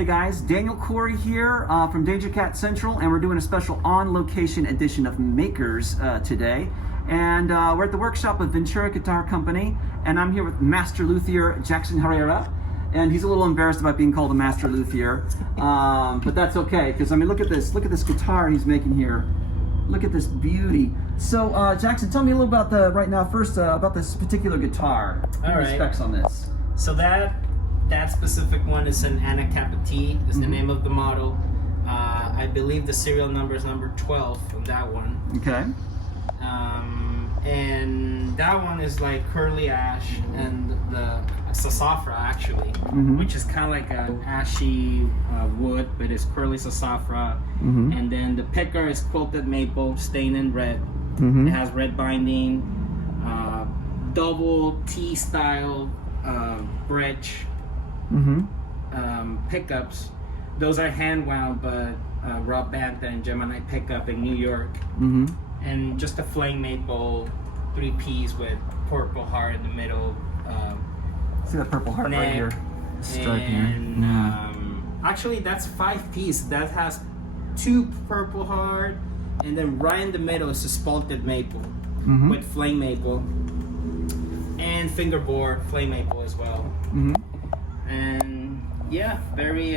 Hey guys, Daniel Corey here from DangerKatts Central, and we're doing a special on-location edition of Makers today. And we're at the workshop of Ventura Guitar Company, and I'm here with Master Luthier Jackson Herrera. And he's a little embarrassed about being called a Master Luthier, but that's okay, because I mean, look at this guitar he's making here. Look at this beauty. So Jackson, tell me a little about about this particular guitar. All right. Specs on this. So that specific one is an Anacapa T, is the name of the model. I believe the serial number is number 12 on that one. Okay. And that one is like curly ash, and the sassafra actually, which is kind of like an ashy wood, but it's curly sassafra. And then the picker is quilted maple, stained in red. It has red binding, double T-style bridge pickups. Those are hand wound, but Rob Banta and Gemini Pickup in New York. And just a flame maple 3-piece with purple heart in the middle. See that purple heart right here? Stripe and actually that's 5-piece. That has 2 purple heart, and then right in the middle is a spalted maple with flame maple and fingerboard flame maple as well. And yeah, very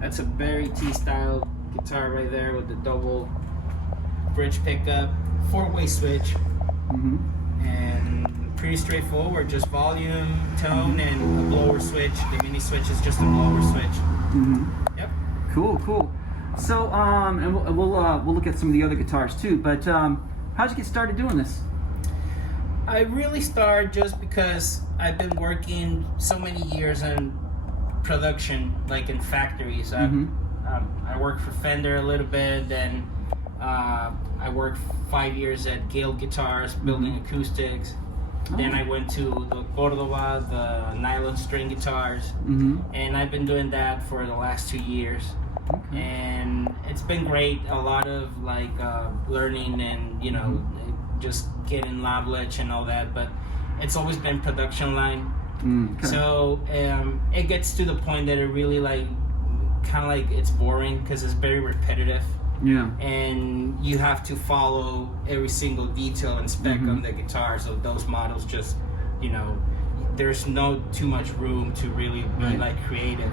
that's a very T-style guitar right there with the double bridge pickup, 4-way switch, and pretty straightforward, just volume, tone, and a blower switch. The mini switch is just a blower switch. Yep. Cool. So and we'll look at some of the other guitars too, but how'd you get started doing this? I really started just because I've been working so many years in production, like in factories. I worked for Fender a little bit, then I worked 5 years at Gale Guitars building acoustics. Then I went to the Cordoba, the nylon string guitars, and I've been doing that for the last 2 years. And it's been great, a lot of like learning and just getting knowledge and all that, but it's always been production line. So it gets to the point that it really it's boring because it's very repetitive. And you have to follow every single detail and spec on the guitars of those models. Just there's no too much room to really be like creative.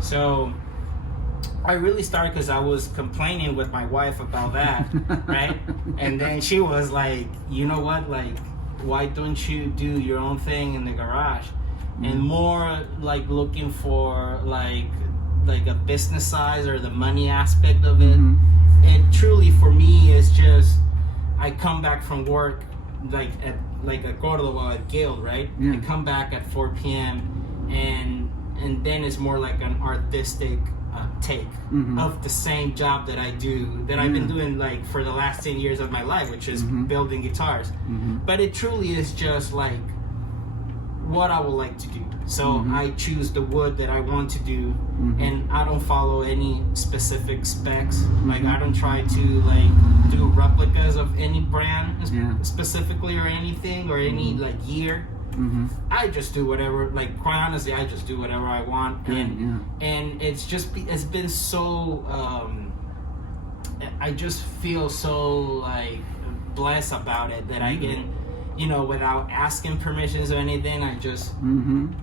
So I really started because I was complaining with my wife about that, right? And then she was like, you know what, like, why don't you do your own thing in the garage? And more like looking for like a business size or the money aspect of it. It truly for me is just, I come back from work like at Cordoba at Guild, right? I come back at 4 p.m. and then it's more like an artistic take of the same job that I do, that I've been doing like for the last 10 years of my life, which is building guitars. But it truly is just like what I would like to do. So I choose the wood that I want to do, and I don't follow any specific specs. Like I don't try to like do replicas of any brand specifically or anything or any like year. I just do whatever, like quite honestly, I just do whatever I want, and it's been so I just feel so like blessed about it that I can, without asking permissions or anything, I just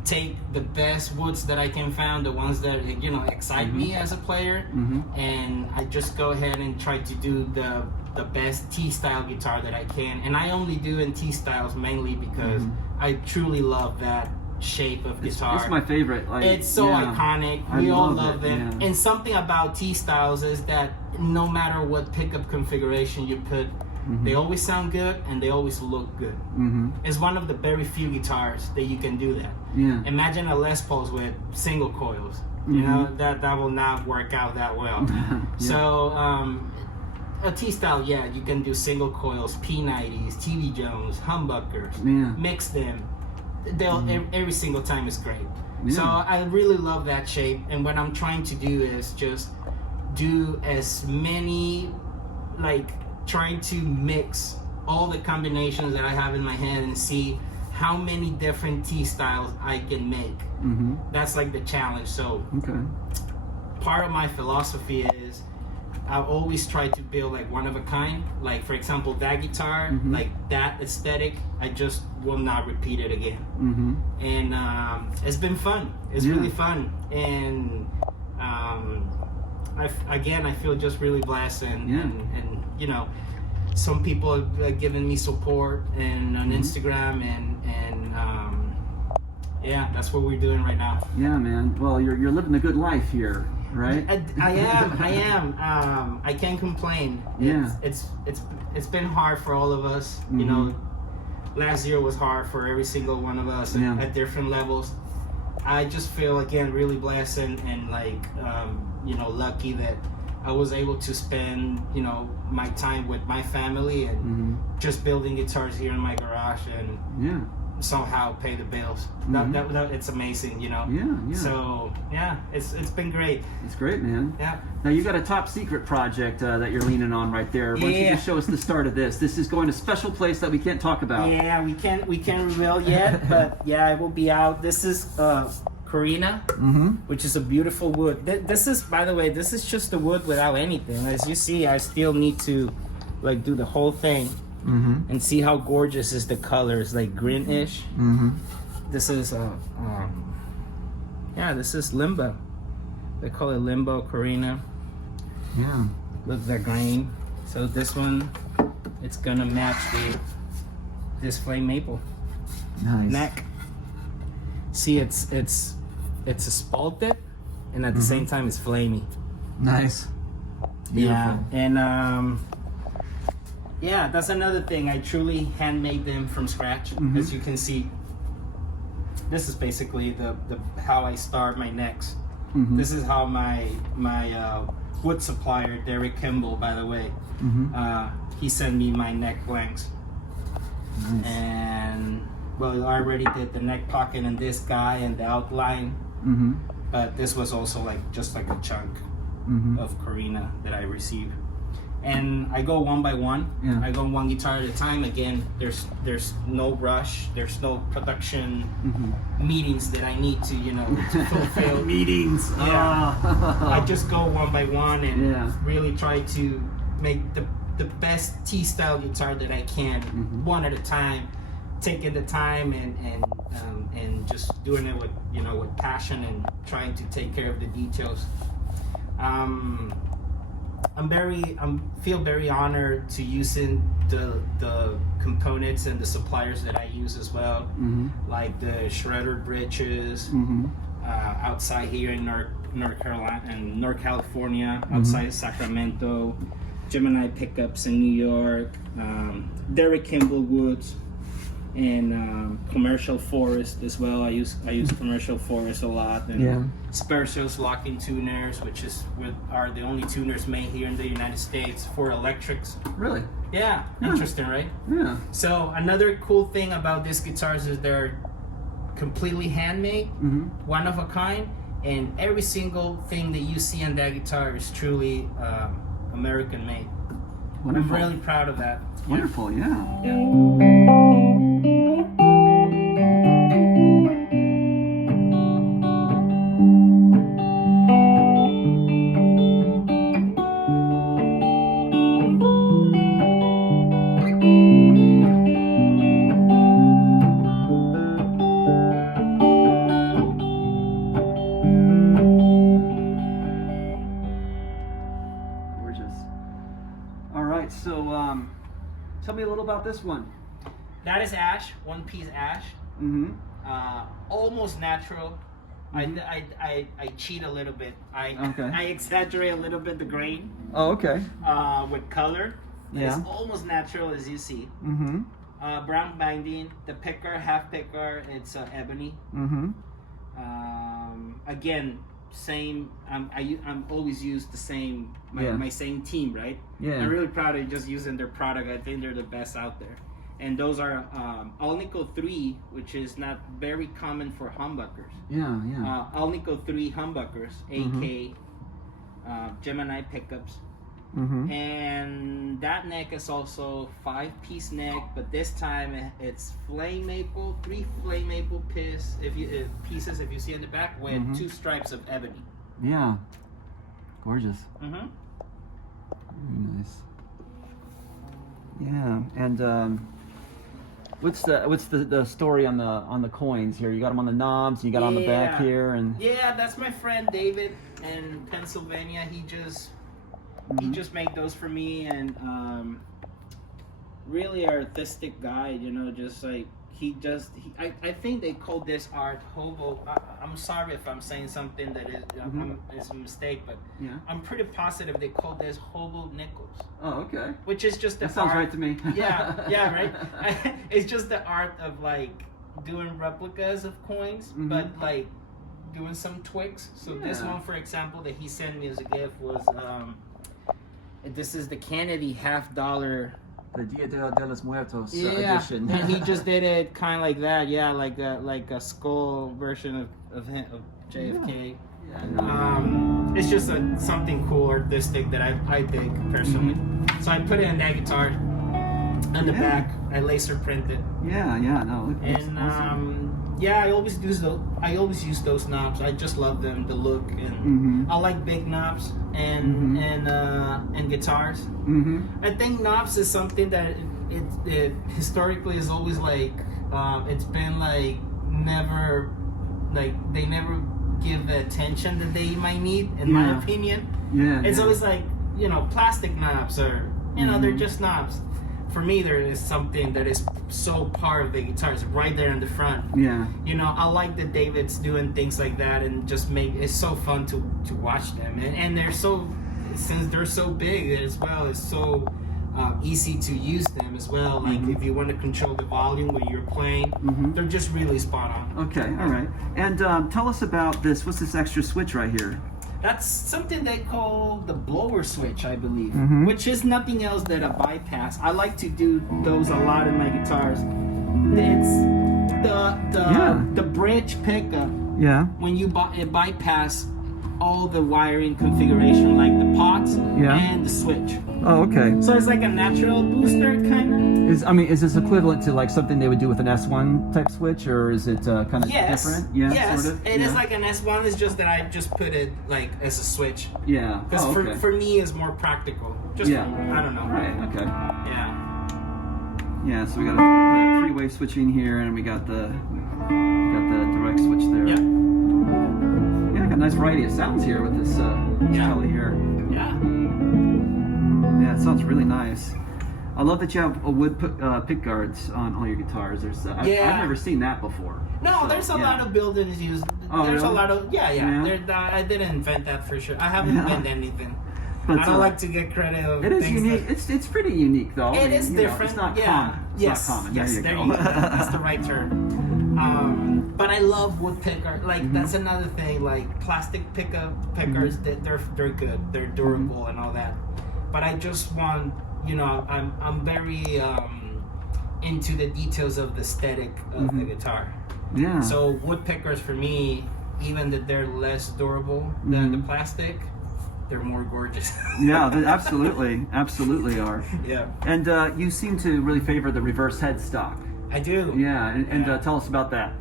take the best woods that I can find, the ones that excite me as a player, and I just go ahead and try to do the best T-style guitar that I can. And I only do in T-styles mainly because I truly love that shape of guitar. It's my favorite. Like, it's so iconic. We all love them. And something about T-styles is that no matter what pickup configuration you put, they always sound good and they always look good. It's one of the very few guitars that you can do that. Imagine a Les Pauls with single coils. That will not work out that well. So a T-style, you can do single coils, P90s, TV Jones, humbuckers, mix them. They'll every single time is great. So I really love that shape, and what I'm trying to do is just do as many, like trying to mix all the combinations that I have in my head and see how many different T styles I can make. That's like the challenge. So part of my philosophy is I always try to build like one of a kind. Like for example, that guitar, like that aesthetic, I just will not repeat it again. And it's been fun. It's really fun. And I feel just really blessed, and you know, some people have given me support and on Instagram, and yeah, that's what we're doing right now. Yeah, man. Well, you're living a good life here, right? I am. I can't complain. It's been hard for all of us. You know, last year was hard for every single one of us at different levels. I just feel again really blessed and like you know, lucky that I was able to spend, you know, my time with my family and just building guitars here in my garage and somehow pay the bills. That it's amazing, you know. So yeah, it's been great. It's great, man. Yeah. Now you got a top secret project that you're leaning on right there. Why don't you just show us the start of this? This is going to a special place that we can't talk about. Yeah, we can't reveal yet, but yeah, it will be out. This is Corina, which is a beautiful wood. This is, by the way, this is just the wood without anything. As you see, I still need to like do the whole thing and see how gorgeous is the colors, like greenish. This is this is limbo. They call it limbo Corina. Yeah. Look at that grain. So this one, it's gonna match this flame maple neck. See, it's a spalted, and at the same time it's flamey. Nice. Yeah, and yeah, that's another thing. I truly handmade them from scratch. As you can see, this is basically the how I start my necks. This is how my wood supplier, Derek Kimball, by the way, he sent me my neck blanks. Nice. And well, I already did the neck pocket and this guy and the outline, but this was also like just like a chunk of Corina that I received. And I go one by one. I go one guitar at a time. Again, there's no rush. There's no production meetings that I need to, you know, to fulfill. Meetings. I just go one by one and really try to make the best T-style guitar that I can, one at a time, taking the time and just doing it with, you know, with passion and trying to take care of the details. I feel very honored to using the components and the suppliers that I use as well, like the shredder bridges outside here in North Carolina and North California, outside of Sacramento, Gemini Pickups in New York, Derek Kimball woods, and commercial forest as well. I use commercial forest a lot, and Spercios locking tuners, which are the only tuners made here in the United States for electrics. Really? Yeah, interesting, right? Yeah. So another cool thing about these guitars is they're completely handmade, one of a kind, and every single thing that you see on that guitar is truly American made. Wonderful. I'm really proud of that. Wonderful, yeah. Tell me a little about this one. That is ash, one piece ash. Almost natural. I cheat a little bit. I exaggerate a little bit the grain. Oh, okay. With color. It's almost natural as you see. Brown binding. The picker, half picker, it's ebony. Again, same. I'm always use the same my same team, right? I'm really proud of just using their product. I think they're the best out there. And those are Alnico 3, which is not very common for humbuckers. Alnico 3 humbuckers, AK Gemini Pickups. and that neck is also 5-piece neck, but this time it's flame maple, 3 flame maple pieces if you see in the back with 2 stripes of ebony. Yeah, gorgeous. Mm-hmm. Very nice. Yeah, and what's the story on the coins here? You got them on the knobs, you got on the back here, and yeah, that's my friend David in Pennsylvania. He just made those for me, and really artistic guy, you know, just like I think they call this art hobo. I'm sorry if I'm saying something that is a mistake, but I'm pretty positive they call this hobo nickels. Oh, okay. Which is just the that sounds art. right to me. yeah, right. It's just the art of like doing replicas of coins, but like doing some tweaks. So this one, for example, that he sent me as a gift was this is the Kennedy $50. The Dia de los Muertos edition. And he just did it kind of like that, like a skull version of JFK. Yeah. It's just something cool, artistic that I dig personally. So I put it in that guitar on the back. I laser printed. Yeah, no. And awesome. I always use those knobs. I just love them, the look, and I like big knobs and guitars. I think knobs is something that it historically is always like it's been like they never give the attention that they might need, in my opinion. It's always like, you know, plastic knobs or they're just knobs. For me, there is something that is so part of the guitar. It's right there in the front. Yeah. You know, I like that David's doing things like that, and just it's so fun to watch them. And they're so, since they're so big as well, it's so easy to use them as well. Like if you want to control the volume when you're playing, they're just really spot on. Okay, all right. And tell us about this. What's this extra switch right here? That's something they call the blower switch, I believe, which is nothing else than a bypass. I like to do those a lot in my guitars. It's the bridge pickup. Yeah. When you bypass all the wiring configuration, like the pots and the switch. Oh, okay. So it's like a natural booster, kind of. Is this equivalent to like something they would do with an S1 type switch, or is it kind of different? Yeah, yes, sort of. It is like an S1. It's just that I just put it like as a switch. Yeah. Because for me, it's more practical. Just I don't know. Right. Okay. Yeah. Yeah. So we got a three-way switching here, and we got the direct switch there. Yeah. Yeah. Got a nice variety of sounds here with this Kelly here. Yeah. Yeah, it sounds really nice. I love that you have wood pick guards on all your guitars. There's I've never seen that before. No, so, there's a lot of builders use. Oh, there's really? a lot of I didn't invent that for sure. I haven't invented anything. But I don't like to get credit of it is things unique. It's pretty unique though. It is different. It's not common. Yes. Not common. Yes. There you go. That's the right term. But I love wood picker. Like that's another thing. Like plastic pickers, they're good. They're durable and all that. But I just want, I'm very into the details of the aesthetic of the guitar. Yeah. So woodpeckers for me, even that they're less durable than the plastic, they're more gorgeous. Yeah, they absolutely are. Yeah. And you seem to really favor the reverse headstock. I do. Yeah, and tell us about that.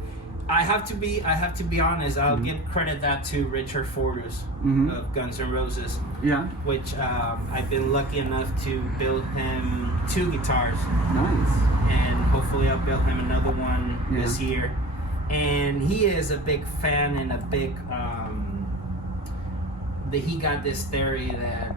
I have to be honest. I'll give credit that to Richard Fortus of Guns N' Roses. Yeah. Which I've been lucky enough to build him 2 guitars. Nice. And hopefully I'll build him another one this year. And he is a big fan and a big he got this theory that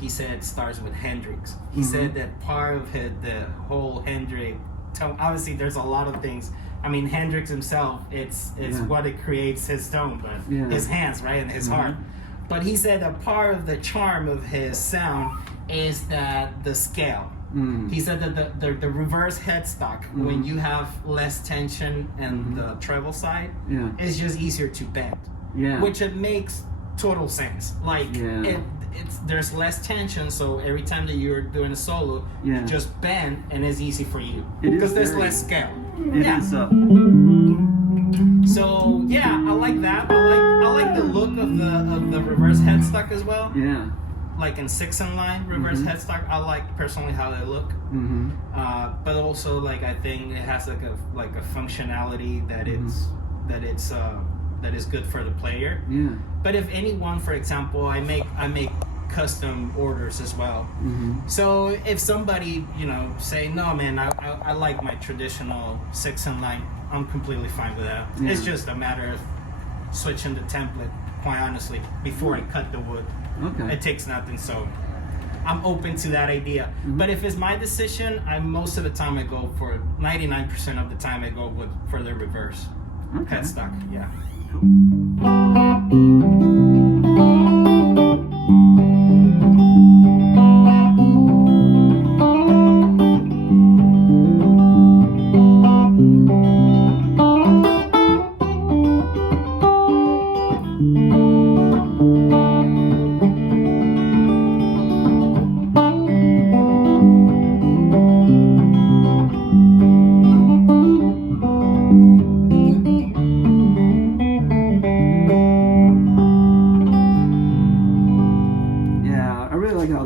he said starts with Hendrix. He said that part of the whole Hendrix. Obviously, there's a lot of things. I mean, Hendrix himself, it's what it creates his tone, but his hands, right, and his heart. But he said a part of the charm of his sound is that the scale. He said that the reverse headstock, when you have less tension and the treble side, it's just easier to bend. Yeah. Which it makes total sense. Like there's less tension, so every time that you're doing a solo, you just bend and it's easy for you because there's less scale. It is so. So I like that. I like the look of the reverse headstock as well. Yeah. like in 6 in line reverse headstock, I like personally how they look. But also like I think it has like a functionality that that is good for the player. Yeah. But if anyone, for example, I make custom orders as well. So if somebody, you know, say, no man, I like my traditional 6 in line, I'm completely fine with that. Yeah. It's just a matter of switching the template, quite honestly, before I cut the wood. Okay. It takes nothing, so I'm open to that idea. But if it's my decision, most of the time I go for 99% of the time I go for the reverse headstock. Yeah.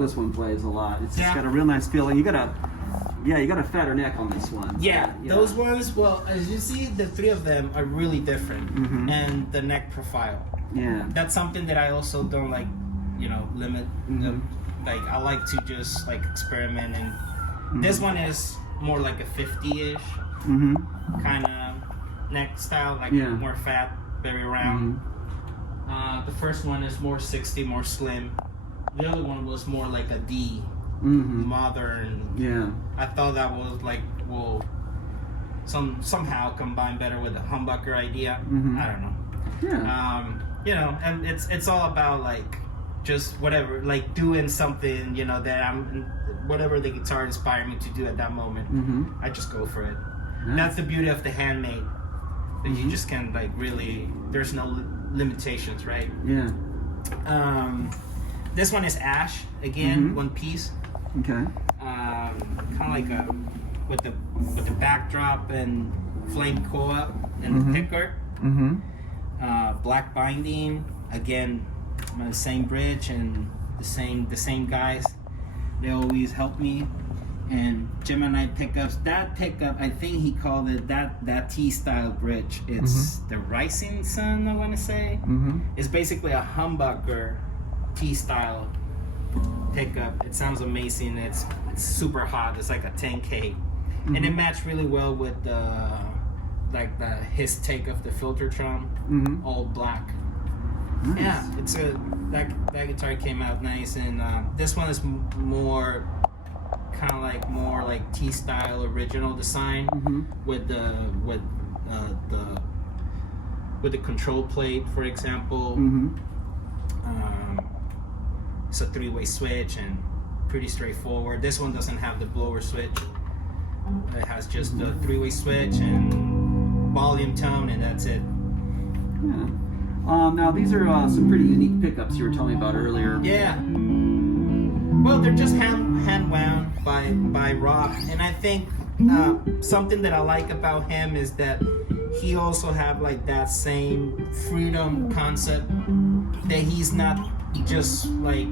This one plays a lot. It's Yeah. just got a real nice feeling. You got a fatter neck on this one. Yeah, those ones. Well, as you see, the 3 of them are really different, and the neck profile. Yeah. That's something that I also don't like, you know, limit. Like I like to just like experiment, and this one is more like a 50-ish kind of neck style, like more fat, very round. The first one is more 60, more slim. The other one was more like a D, modern. Yeah. I thought that was like somehow combine better with the humbucker idea. I don't know. Yeah. You know, and it's all about like just whatever, like doing something, you know, that whatever the guitar inspired me to do at that moment. I just go for it. Yeah. That's the beauty of the handmade. That you just can like really, there's no limitations, right? Yeah. This one is ash again, one piece. Okay. Kind of like with the backdrop and flame co-op and the picker. Black binding again, the same bridge and the same guys. They always help me. And Gemini Pickups. That pickup, I think he called it that T style bridge. It's the Rising Sun, I want to say. It's basically a humbucker T-style pickup. It sounds amazing. It's super hot. It's like a 10K, and it matched really well with his take of the Filtertron, all black. Nice. Yeah, that guitar came out nice, and this one is more like T-style original design with the control plate, for example. It's a 3-way switch and pretty straightforward. This one doesn't have the blower switch. It has just the 3-way switch and volume tone, and that's it. Yeah. Now these are some pretty unique pickups you were telling me about earlier. Yeah. Well, they're just hand wound by Rob, and I think something that I like about him is that he also have like that same freedom concept, that he's not just like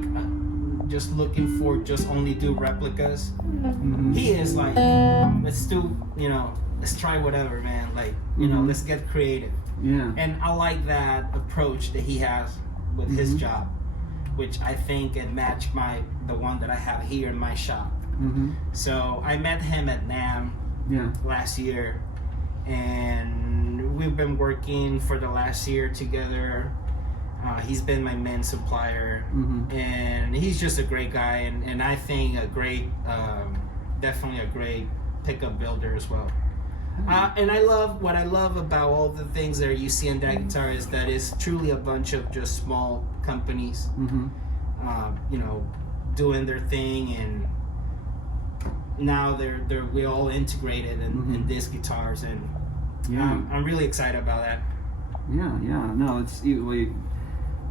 just looking for just only do replicas. He is like, let's do, you know, let's try whatever, man, like, you know, let's get creative. Yeah. And I like that approach that he has with his job, which I think it matched the one that I have here in my shop. So I met him at NAMM last year, and we've been working for the last year together. He's been my main supplier, and he's just a great guy, and I think definitely a great pickup builder as well. And what I love about all the things that you see in that guitar is that it's truly a bunch of just small companies, you know, doing their thing, and now we're all integrated in these guitars, and I'm really excited about that. Yeah. No, it's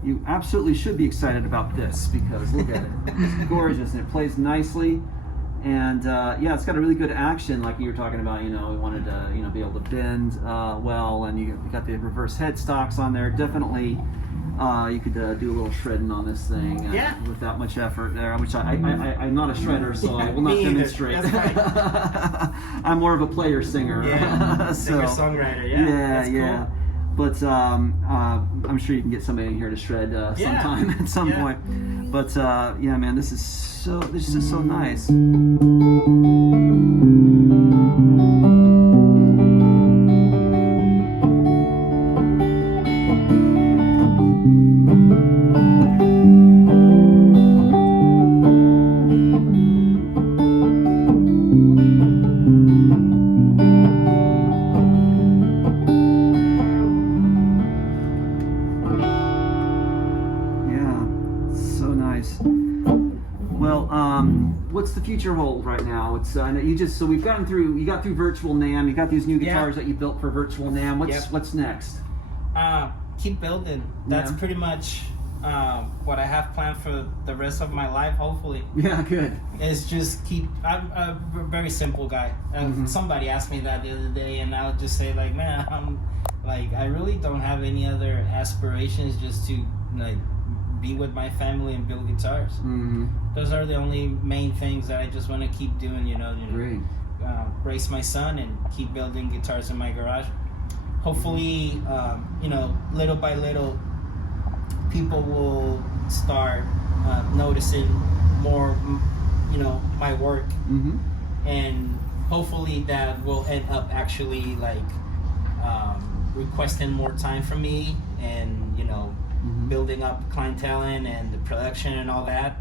you absolutely should be excited about this, because look at it. It's gorgeous, and it plays nicely. And it's got a really good action, like you were talking about. You know, we wanted to, you know, be able to bend well, and you got the reverse headstocks on there. Definitely you could do a little shredding on this thing without much effort there, which I'm not a shredder, so I will not demonstrate. That's right. I'm more of a player singer. Yeah, singer-songwriter, yeah. Cool. But I'm sure you can get somebody in here to shred sometime at some point. But yeah, man, this is just so nice. What's the future hold right now? It's I know you got through Virtual NAMM. You got these new guitars that you built for Virtual NAMM. What's next? Keep building. That's pretty much what I have planned for the rest of my life. Hopefully. Yeah, good. Is just keep. I'm a very simple guy. Somebody asked me that the other day, and I would just say like, man, I really don't have any other aspirations just to be with my family and build guitars. Those are the only main things that I just want to keep doing. Great. Raise my son and keep building guitars in my garage. Hopefully, little by little, people will start noticing more, my work, and hopefully that will end up actually requesting more time from me, and building up clientele and the production and all that.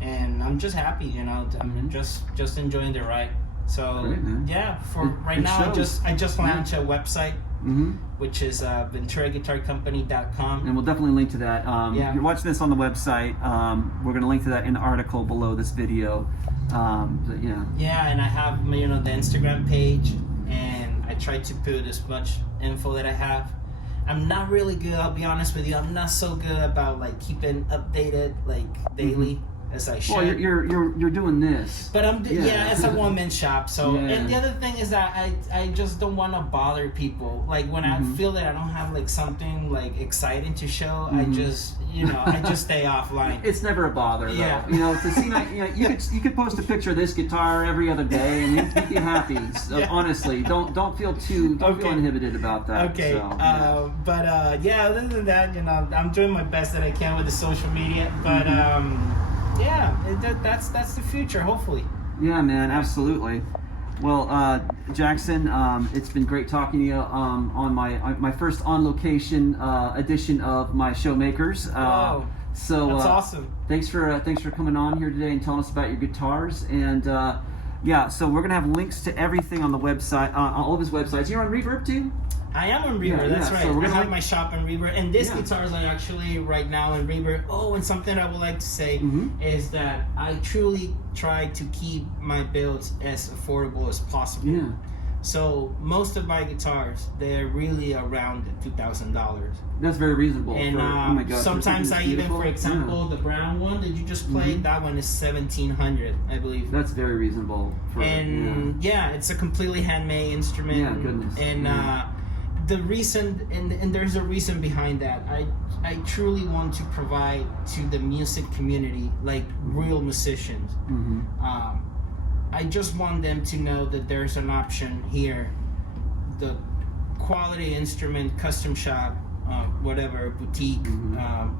And I'm just happy, I'm just enjoying the ride. So great, for right now, I just launched a website, which is VenturaGuitarCompany.com, and we'll definitely link to that. If you're watching this on the website, we're going to link to that in the article below this video. And I have the Instagram page, and I try to put as much info that I have. I'm not really good, I'll be honest with you. I'm not so good about keeping updated daily as I should. Well, you're doing this, but it's a one-man shop. So and the other thing is that I just don't want to bother people. When I feel that I don't have something exciting to show, I just I just stay offline. It's never a bother though. To see you could post a picture of this guitar every other day and you'd be happy. So, honestly, don't feel feel inhibited about that. Okay. So, other than that, I'm doing my best that I can with the social media, but that's the future, hopefully. Yeah, man, absolutely. Well, Jackson, it's been great talking to you on my first on location edition of my show Makers. So that's awesome. Thanks for coming on here today and telling us about your guitars. And so we're gonna have links to everything on the website, all of his websites. You're on Reverb too? I am on Reverb, that's right. So I have my shop in Reverb, and this guitars are actually right now in Reverb. Oh, and something I would like to say is that I truly try to keep my builds as affordable as possible. Yeah. So most of my guitars, they're really around $2,000. That's very reasonable. And oh my God, sometimes I even, for example, the brown one that you just played, that one is $1,700, I believe. That's very reasonable. It's a completely handmade instrument. Yeah, goodness. And the reason, and there's a reason behind that. I truly want to provide to the music community real musicians. I just want them to know that there's an option here. The quality instrument, custom shop, whatever, boutique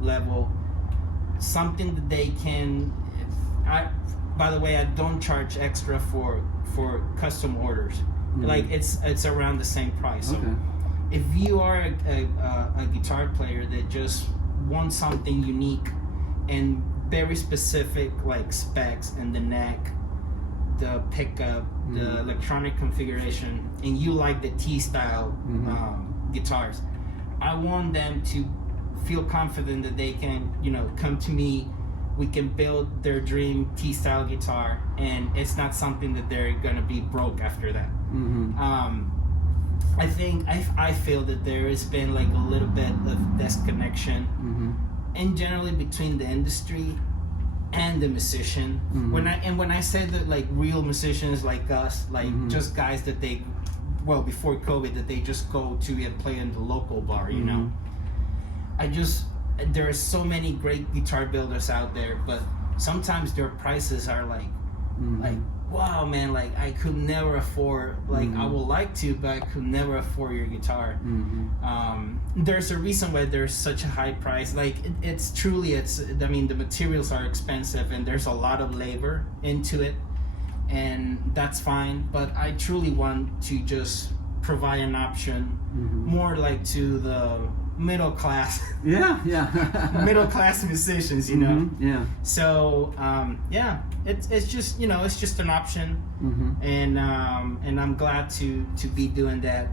level, something that they can. By the way, I don't charge extra for custom orders. It's around the same price. So if you are a guitar player that just wants something unique and very specific, specs and the neck, the pickup, the electronic configuration, and you like the T-style guitars, I want them to feel confident that they can, come to me. We can build their dream T-style guitar, and it's not something that they're gonna be broke after that. I feel that there has been a little bit of disconnection, and generally between the industry and the musician. When I say that real musicians like us, just guys that before COVID, that they just go to and play in the local bar, there are so many great guitar builders out there, but sometimes their prices are like wow, man, like I could never afford, like I would like to, but I could never afford your guitar. There's a reason why there's such a high price. Like it's truly, I mean, the materials are expensive and there's a lot of labor into it, and that's fine, but I truly want to just provide an option more like to the middle class middle class musicians, you know. So it's just, you know, it's just an option, and I'm glad to be doing that.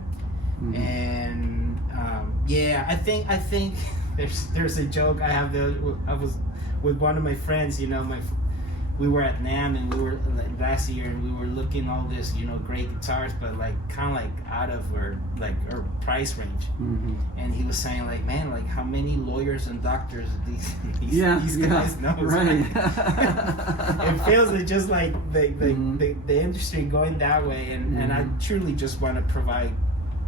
And I think there's a joke I have. I was with one of my friends, you know, we were at NAMM and we were last year, and we were looking all this, you know, great guitars, but like kind of like out of our price range. And he was saying like, man, like how many lawyers and doctors these guys know? Right. It feels like just like the industry going that way, and I truly just want to provide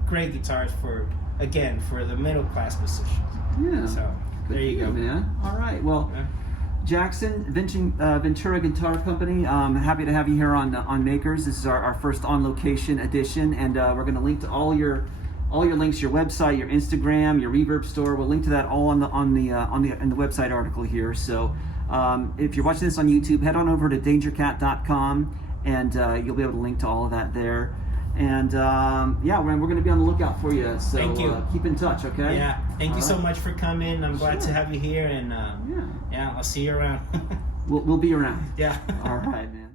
great guitars for the middle class musicians. Yeah. So there you go, man. All right. Well. Jackson, Ventura Guitar Company. Happy to have you here on Makers. This is our first on location edition, and we're going to link to all your links, your website, your Instagram, your Reverb store. We'll link to that all in the website article here. So if you're watching this on YouTube, head on over to DangerKat.com, and you'll be able to link to all of that there. And we're going to be on the lookout for you. So thank you. Keep in touch, okay? Yeah. Thank you so much for coming. I'm glad to have you here, and I'll see you around. We'll be around. Yeah. All right, man.